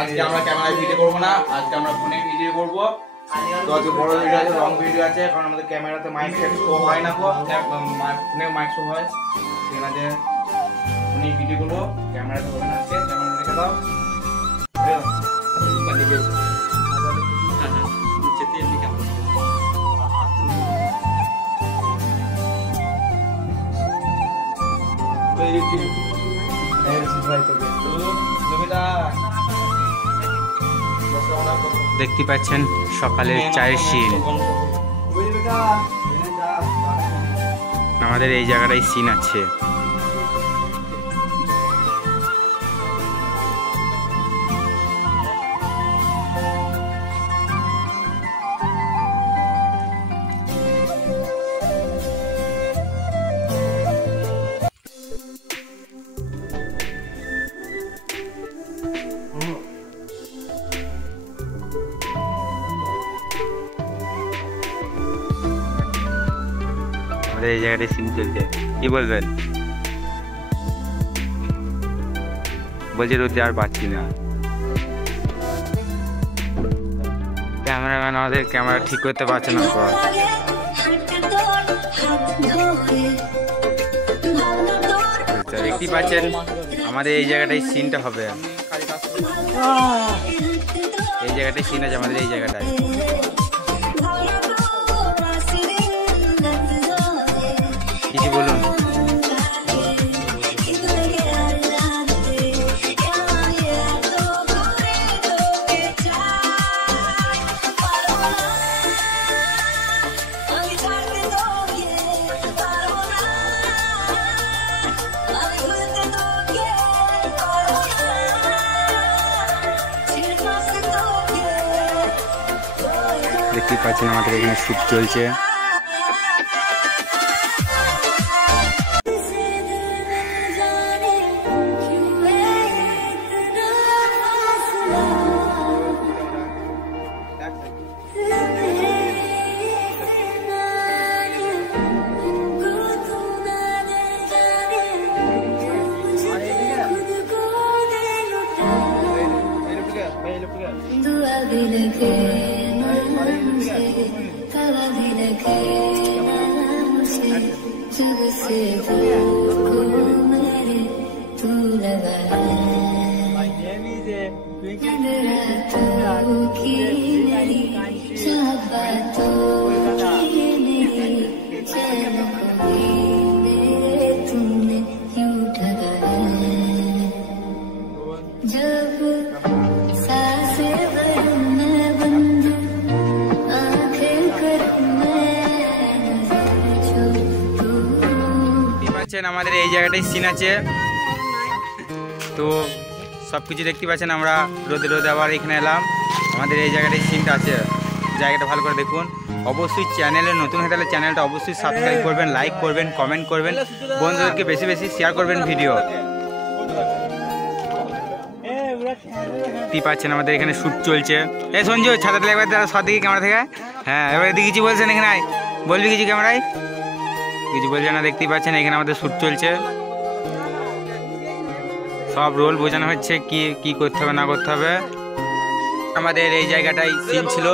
আজকে আমরা ক্যামেরায় ভিডিও করবো না, আজকে আমরা ফোনে ভিডিও করবো। তো আজকে বড় ভিডিও আছে, লং ভিডিও আছে, কারণ আমাদের ক্যামেরাতে মাইক সেট শো হয় না, ফোনে মাইক শো হয়। সেখানে ফোনে ভিডিও করবো, ক্যামেরাতে হবে না। আজকে ক্যামেরা রেখে দাও। দেখতে পাচ্ছেন সকালের চায়ের সিন। আমাদের এই জায়গাটাই সিন আছে। এই জায়গাটায় সিন চলছে, কি বলবেন? বলছি রোদে আর পাচ্ছি না। ক্যামেরাম্যান আমাদের ক্যামেরা ঠিক করতে পারছে না। দেখতে পাচ্ছেন আমাদের এই জায়গাটায় সিনটা হবে। এই জায়গাটায় সিন আছে আমাদের এই জায়গাটায়। কিছু বলুন। দেখতে পাচ্ছেন আমাদের এখানে শুট চলছে। আমাদের এই জায়গাটায় সিন আছে, তো সবকিছু দেখতে পাচ্ছেন। আমরা রোদে রোদে আবার এখানে এলাম। আমাদের এই জায়গাটায় সিনটা আছে, জায়গাটা ভালো করে দেখুন। অবশ্যই চ্যানেলে নতুন হয়ে থাকলে চ্যানেলটা অবশ্যই সাবস্ক্রাইব করবেন, লাইক করবেন, কমেন্ট করবেন, বন্ধুদেরকে বেশি বেশি শেয়ার করবেন ভিডিও। দেখতে পাচ্ছেন আমাদের এখানে শ্যুট চলছে। এই সঞ্জু ছাতা দিলে একবার তারা সব দিকে ক্যামেরা থেকে। হ্যাঁ, এবার এদিকে কিছু বলছেন এখানে, বলবি কিছু ক্যামেরায়? কিছু বলছে না। দেখতেই পাচ্ছেন এখানে আমাদের শ্যুট চলছে, সব রোল বোঝানো হচ্ছে কি কি করতে হবে না করতে হবে। আমাদের এই জায়গাটাই সিন ছিল,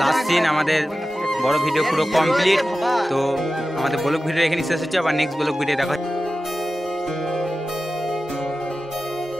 লাস্ট সিন। আমাদের বড় ভিডিও পুরো কমপ্লিট। তো আমাদের ব্লগ ভিডিও এখানে শেষ হচ্ছে, আবার নেক্সট ব্লগ ভিডিও দেখা।